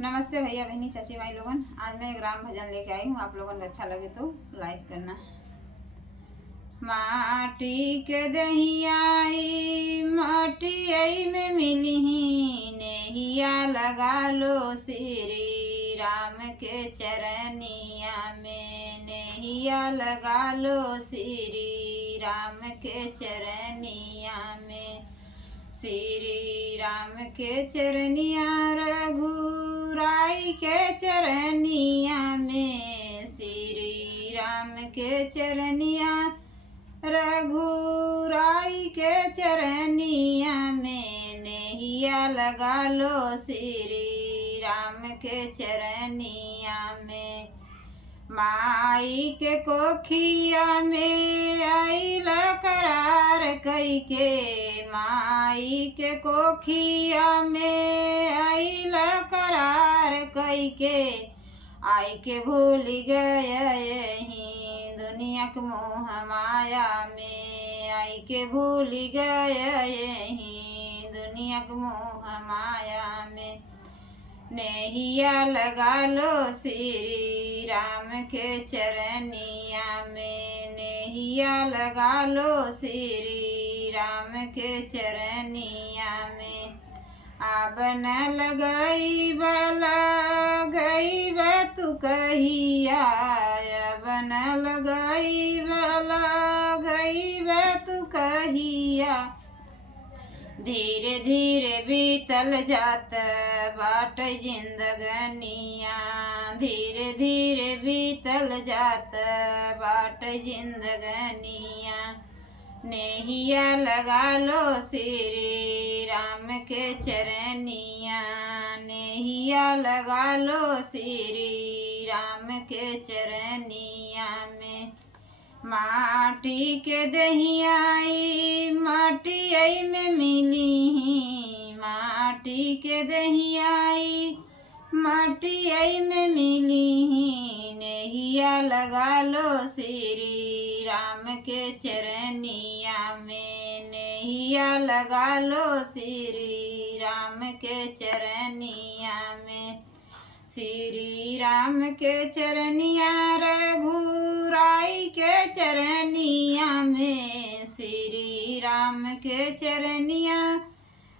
नमस्ते भैया बहनी चाची भाई लोगन। आज मैं एक राम भजन लेके आई हूँ। आप लोगन को अच्छा लगे तो लाइक करना। माटी के दहियाई माटी में मिली नेहिया लगा लो श्री राम के चरनिया में। नेहिया लगा लो श्री राम के चरनिया में। श्री राम के चरनिया रघुराई के चरनिया में। श्री राम के चरनिया रघुराई के चरनिया में। नेहिया लगा लो श्री राम के चरनिया में। माई के कोखिया में आइल करार कई के। माई के कोखिया में आइल करार कई के। आई के भूल गए दुनिया के मोह माया में। आई के भूल गए दुनिया के मोह माया में। नेहिया लगा लो श्री राम के चरनिया में। नेहिया लगा लो श्री राम के चरनिया में। अब न लगई गई तू कहिया। अब न लगई गई तू कहिया। धीरे धीरे बीतल जात बाट जिंदगनिया। धीरे धीरे बीतल जात बाट जिंदगनिया। नेहिया लगा लो श्री राम के चरनिया। नेहिया लगा लो श्री राम के चरनिया में। माटी के दहियाई माटी में मिली। माटी के दहियाई माटी में मिली। नेहिया लगा लो श्री राम के चरनिया में। नेहिया लगा लो श्री राम के चरनिया में। श्री राम के चरनिया रघुराई के चरनिया में। श्री राम के चरनिया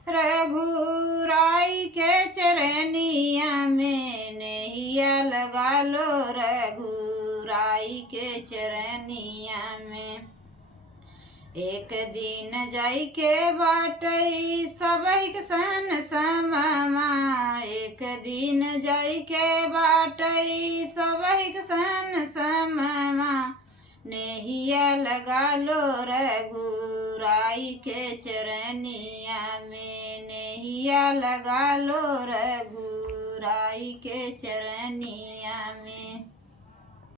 रघुराई के चरनिया में। नेहिया लगा लो रघुराई के चरनिया में। एक दिन जाई के बाटई सबहिक सन समामा। एक दिन जाई के बाटई सबहिक सन समामा। नेहिया लगा लो रघुराई के चरनिया में। नेहिया लगा लो रघुराई के चरनिया में।